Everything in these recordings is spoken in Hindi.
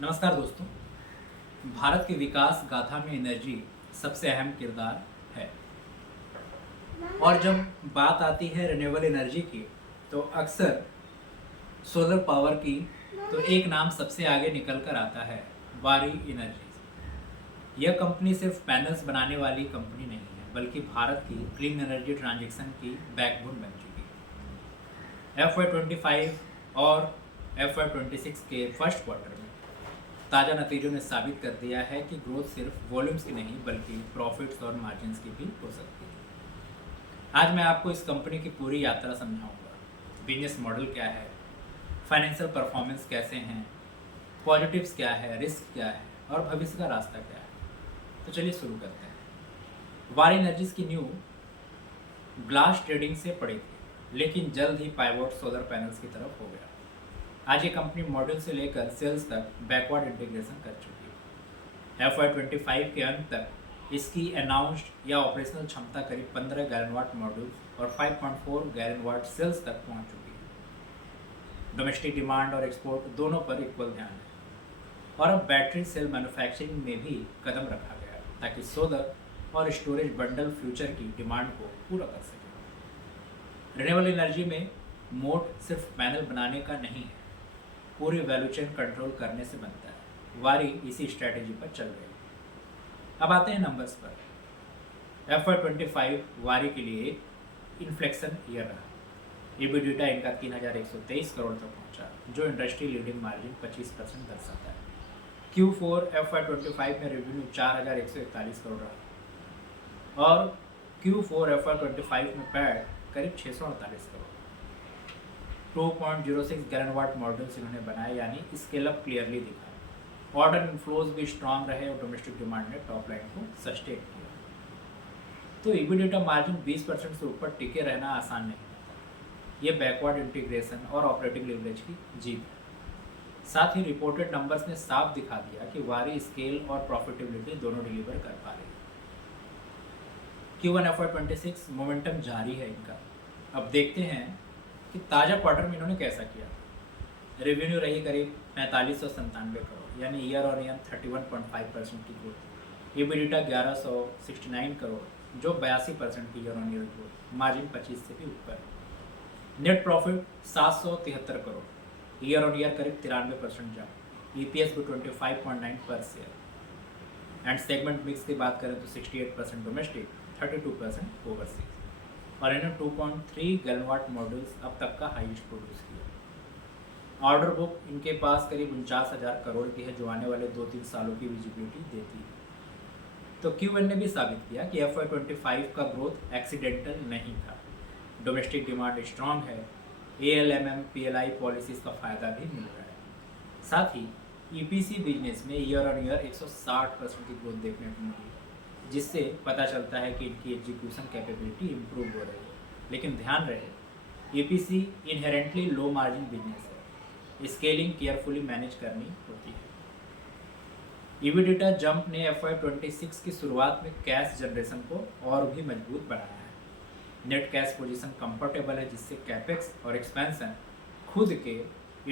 नमस्कार दोस्तों। भारत के विकास गाथा में एनर्जी सबसे अहम किरदार है। और जब बात आती है रिन्यूएबल एनर्जी की, तो अक्सर सोलर पावर की तो एक नाम सबसे आगे निकल कर आता है, वारी एनर्जी। यह कंपनी सिर्फ पैनल्स बनाने वाली कंपनी नहीं है, बल्कि भारत की क्लीन एनर्जी ट्रांजिशन की बैकबोन बन चुकी है। FY25 और FY26 के फर्स्ट क्वार्टर में ताज़ा नतीजों ने साबित कर दिया है कि ग्रोथ सिर्फ वॉल्यूम्स की नहीं, बल्कि प्रॉफिट्स और मार्जिन्स की भी हो सकती है। आज मैं आपको इस कंपनी की पूरी यात्रा समझाऊंगा। बिजनेस मॉडल क्या है, फाइनेंशियल परफॉर्मेंस कैसे हैं, पॉजिटिव्स क्या है, रिस्क क्या है और भविष्य का रास्ता क्या है। तो चलिए शुरू करते हैं। वारी एनर्जीज की न्यू ग्लास ट्रेडिंग से पड़ी थी, लेकिन जल्द ही पाइवोट सोलर पैनल्स की तरफ हो गया। आज ये कंपनी मॉड्यूल से लेकर सेल्स तक बैकवर्ड इंटीग्रेशन कर चुकी है। FY25 के अंत तक इसकी अनाउंस्ड या ऑपरेशनल क्षमता करीब 15 गैलन वाट मॉड्यूल्स और 5.4 गैलन वाट सेल्स तक पहुंच चुकी है। डोमेस्टिक डिमांड और एक्सपोर्ट दोनों पर इक्वल ध्यान है और अब बैटरी सेल मैन्युफैक्चरिंग में भी कदम रखा गया ताकि सोलर और स्टोरेज बंडल फ्यूचर की डिमांड को पूरा कर सके। रिन्यूएबल एनर्जी में मोड सिर्फ पैनल बनाने का नहीं है, पूरी वैल्यू चेन कंट्रोल करने से बनता है। वारी इसी स्ट्रैटेजी पर चल रही है। अब आते हैं नंबर्स पर। FY25 वारी के लिए एक इन्फ्लेक्शन ईयर रहा। EBITDA इनका 3,123 करोड़ तक पहुंचा, जो इंडस्ट्री लीडिंग मार्जिन 25% दर्शाता है। Q4 FY25 में रेवेन्यू 4,141 करोड़ रहा और Q4 FY25 में पैड करीब 648 करोड़। 2.06 गैलन वाट मॉडल्स इन्होंने बनाए, यानी स्केल अप क्लियरली दिखा। ऑर्डर इनफ्लोज भी स्ट्रांग रहे और डोमेस्टिक डिमांड ने टॉप लाइन को सस्टेन किया। तो EBITDA मार्जिन 20% से ऊपर टिके रहना आसान नहीं होता। ये बैकवर्ड इंटीग्रेशन और ऑपरेटिंग लिवरेज की जीत है। साथ ही रिपोर्टेड नंबर्स ने साफ दिखा दिया कि वारी स्केल और प्रॉफिटेबिलिटी दोनों डिलीवर कर पा रही है। Q1 FY26 मोमेंटम जारी है इनका। अब देखते हैं कि ताज़ा क्वार्टर में इन्होंने कैसा किया। रेवेन्यू रही करीब 4597 करोड़, यानी ईयर ऑन ईयर 31.5% की ग्रोथ। EBITDA 1169 करोड़, जो 82% की year on year growth, margin 25 से भी ऊपर। Net profit 773 crore, year on year करीब 93% जंप। EPS भी 25.9 पर शेयर। एंड सेगमेंट मिक्स की बात करें तो 68% डोमेस्टिक, 32% ओवरसीज। और इन्होंने 2.3 गैलन वाट मॉड्यूल्स अब तक का हाईएस्ट प्रोड्यूस किया। ऑर्डर बुक इनके पास करीब 49,000 करोड़ की है, जो आने वाले 2-3 सालों की विजिबिलिटी देती है। तो Q1 ने भी साबित किया कि FY25 का ग्रोथ एक्सीडेंटल नहीं था। डोमेस्टिक डिमांड स्ट्रांग है, ALMM PLI पॉलिसीज का फ़ायदा भी मिल रहा है। साथ ही EPC बिजनेस में ईयर ऑन ईयर 160% की ग्रोथ देखने को मिली, जिससे पता चलता है कि इनकी एग्जीक्यूशन कैपेबिलिटी इम्प्रूव हो रही है। लेकिन ध्यान रहे, EPC inherently low margin business है, स्केलिंग केयरफुली मैनेज करनी होती है। EBITDA जंप ने FY26 की शुरुआत में कैश जनरेशन को और भी मजबूत बनाया है। नेट कैश पोजीशन कंफर्टेबल है, जिससे कैपेक्स और एक्सपेंशन खुद के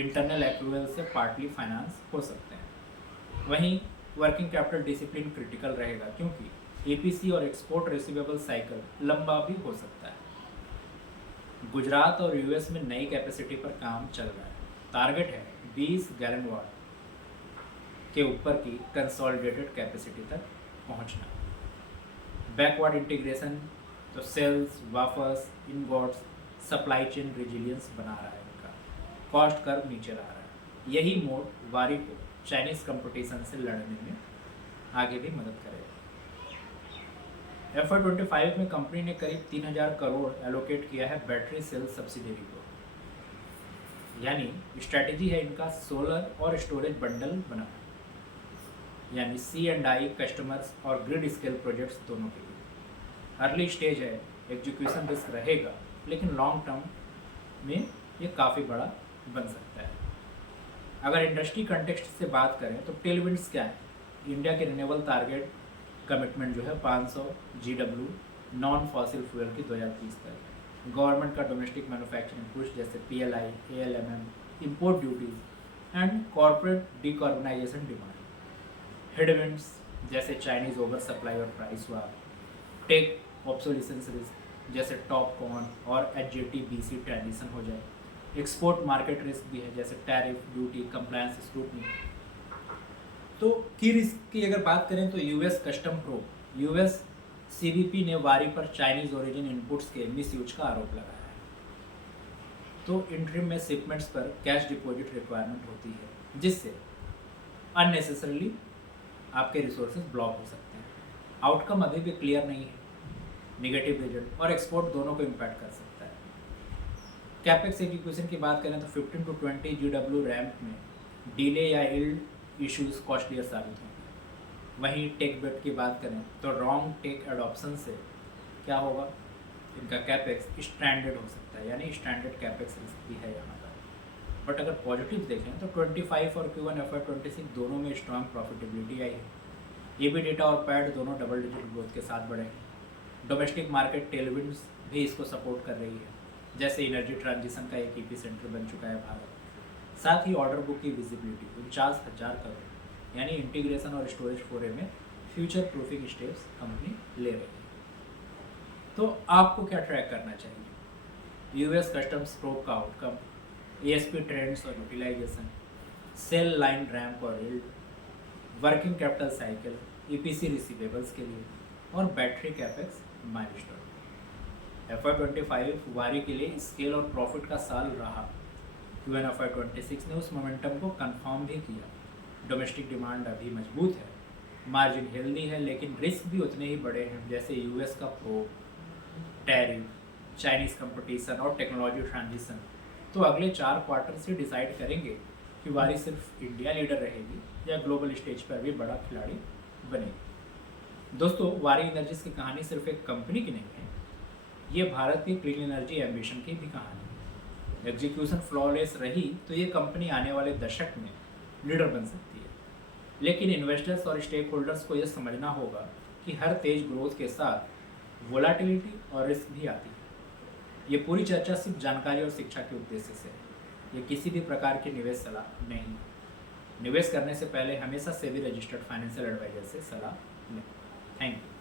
इंटरनल एक्रूवल से पार्टली फाइनेंस हो सकते हैं। वहीं वर्किंग कैपिटल डिसिप्लिन क्रिटिकल रहेगा, क्योंकि EPC और एक्सपोर्ट रिसीवेबल साइकिल लंबा भी हो सकता है। गुजरात और US में नई कैपेसिटी पर काम चल रहा है। टारगेट है 20 गैलन वाट के ऊपर की कंसोलिडेटेड कैपेसिटी तक पहुंचना। बैकवर्ड इंटीग्रेशन तो cells, wafers, ingots, supply chain resilience बना रहा है इनका। कॉस्ट कर्व नीचे ला रहा है। यही मोड वारी को चाइनीज कंपटीशन से लड़ने में आगे भी मदद करेगा। FY25 में कंपनी ने करीब 3,000 करोड़ एलोकेट किया है बैटरी सेल सब्सिडरी को, यानी स्ट्रैटेजी है इनका सोलर और स्टोरेज बंडल बनाना, यानी C&I कस्टमर्स और ग्रिड स्केल प्रोजेक्ट्स दोनों के लिए। अर्ली स्टेज है, एग्जीक्यूशन रिस्क रहेगा, लेकिन लॉन्ग टर्म में ये काफ़ी बड़ा बन सकता है। अगर इंडस्ट्री कंटेक्स्ट से बात करें तो टेलविंड्स क्या है। इंडिया के रिन्यूएबल टारगेट कमिटमेंट जो है 500 GW नॉन फॉसिल फ्यूल की 2030 तक। गवर्नमेंट का डोमेस्टिक मैन्युफैक्चरिंग पुश, जैसे PLI, ALMM, import duties and corporate decarbonisation demand. Headwinds जैसे चाइनीज ओवर सप्लाई और प्राइस वार, टेक ऑब्सोलिसेंस रिस्क जैसे टॉप कॉन और HJT-BC ट्रांजिशन हो जाए, एक्सपोर्ट मार्केट रिस्क भी है जैसे टैरिफ, ड्यूटी, कंप्लायंस, स्क्रूटनी। तो की रिस्क की अगर बात करें तो US custom probe, US CBP ने वारी पर चाइनीज ओरिजिन इनपुट्स के मिसयूज का आरोप लगाया है। तो इंटरिम में शिपमेंट्स पर कैश डिपॉजिट रिक्वायरमेंट होती है जिससे अननेसेसरली आपके रिसोर्सेज ब्लॉक हो सकते हैं। आउटकम अभी भी क्लियर नहीं है, निगेटिव रिजल्ट और एक्सपोर्ट दोनों को इम्पैक्ट कर सकता है। कैपेक्स एग्जीक्यूशन की बात करें तो 15 to 20 GW रैम्प में डिले या इल्ड इश्यूज कॉस्टलियर साबित होंगे। वहीं टेक बेट की बात करें तो रॉन्ग टेक एडॉप्शन से क्या होगा, इनका कैपेक्स स्ट्रैंडेड हो सकता है, यानी स्टैंडर्ड कैपेक्स रिस्क भी है यहाँ पर। बट अगर पॉजिटिव देखें तो 25 और Q1 FY26 दोनों में स्ट्रॉन्ग प्रॉफिटेबिलिटी आई है। EBITDA और पैड दोनों डबल डिजिट ग्रोथ के साथ बढ़े हैं। डोमेस्टिक मार्केट टेलविंड्स भी इसको सपोर्ट कर रही है, जैसे एनर्जी ट्रांजिशन का एक EP सेंटर बन चुका है भारत। साथ ही ऑर्डर बुक की विजिबिलिटी 49,000 करोड़, यानी इंटीग्रेशन और स्टोरेज फोरे में फ्यूचर प्रूफिंग स्टेप्स कंपनी ले रही है। तो आपको क्या ट्रैक करना चाहिए? US कस्टम्स प्रोब का आउटकम, ASP ट्रेंड्स और यूटिलाइजेशन, सेल लाइन रैम्प और yield, working capital cycle, EPC receivables के लिए और बैटरी कैपेक्स माइलस्टोन। FY25 वारी के लिए स्केल और प्रॉफिट का साल रहा। Q1 FY26 ने उस मोमेंटम को कंफर्म भी किया। डोमेस्टिक डिमांड अभी मजबूत है, मार्जिन हेल्दी है, लेकिन रिस्क भी उतने ही बड़े हैं जैसे US का प्रोब, टैरिफ, चाइनीज़ कंपटीशन और टेक्नोलॉजी ट्रांजिशन। तो अगले 4 क्वार्टर से डिसाइड करेंगे कि वारी सिर्फ इंडिया लीडर रहेगी या ग्लोबल स्टेज पर भी बड़ा खिलाड़ी बनेगी। दोस्तों, वारी एनर्जीज की कहानी सिर्फ एक कंपनी की नहीं है, ये भारत की क्लीन एनर्जी एम्बिशन की भी कहानी है। एग्जीक्यूशन फ्लॉलेस रही तो ये कंपनी आने वाले दशक में लीडर बन सकती है, लेकिन इन्वेस्टर्स और स्टेक होल्डर्स को यह समझना होगा कि हर तेज ग्रोथ के साथ वोलाटिलिटी और रिस्क भी आती है। ये पूरी चर्चा सिर्फ जानकारी और शिक्षा के उद्देश्य से है, ये किसी भी प्रकार की निवेश सलाह नहीं है। निवेश करने से पहले हमेशा सेबी रजिस्टर्ड फाइनेंशियल एडवाइजर से सलाह लें। Thank you.